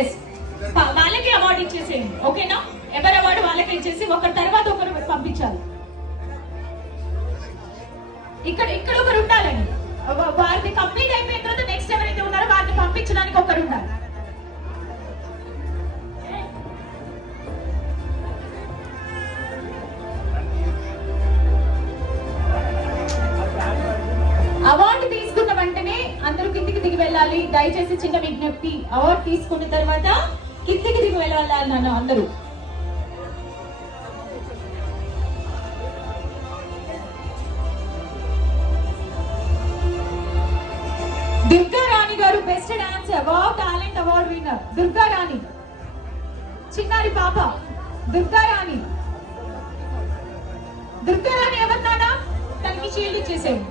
Yes, వాళ్ళకి award ఇచ్చేసేయండి. ఓకేనా? ఎవరి అవార్డు వాళ్ళకి ఇచ్చేసి ఒకరి తర్వాత ఒకరు పంపించాలి. ఇక్కడ ఒకరు ఉండాలండి. వారిని కంప్లీట్ అయిపోయిన తర్వాత నెక్స్ట్ ఎవరైతే ఉన్నారో వారిని పంపించడానికి ఒకరు ఉండాలి. అవార్డు తీసుకున్న వెంటనే అందరూ కిందికి దిగి వెళ్ళాలి. దయచేసి చిన్న విజ్ఞప్తి, అవార్డు తీసుకున్న తర్వాత కిందికి దిగి వెళ్ళాలి నన్ను అందరూ. దుర్గా రాణి గారు best dancer, wow talent award winner Durga Rani. చిన్నారి పాప దుర్గా రాణి. దుర్గా రాణి ఎవరినానా తనకి షీల్డ్ ఇచ్చేసేయండి.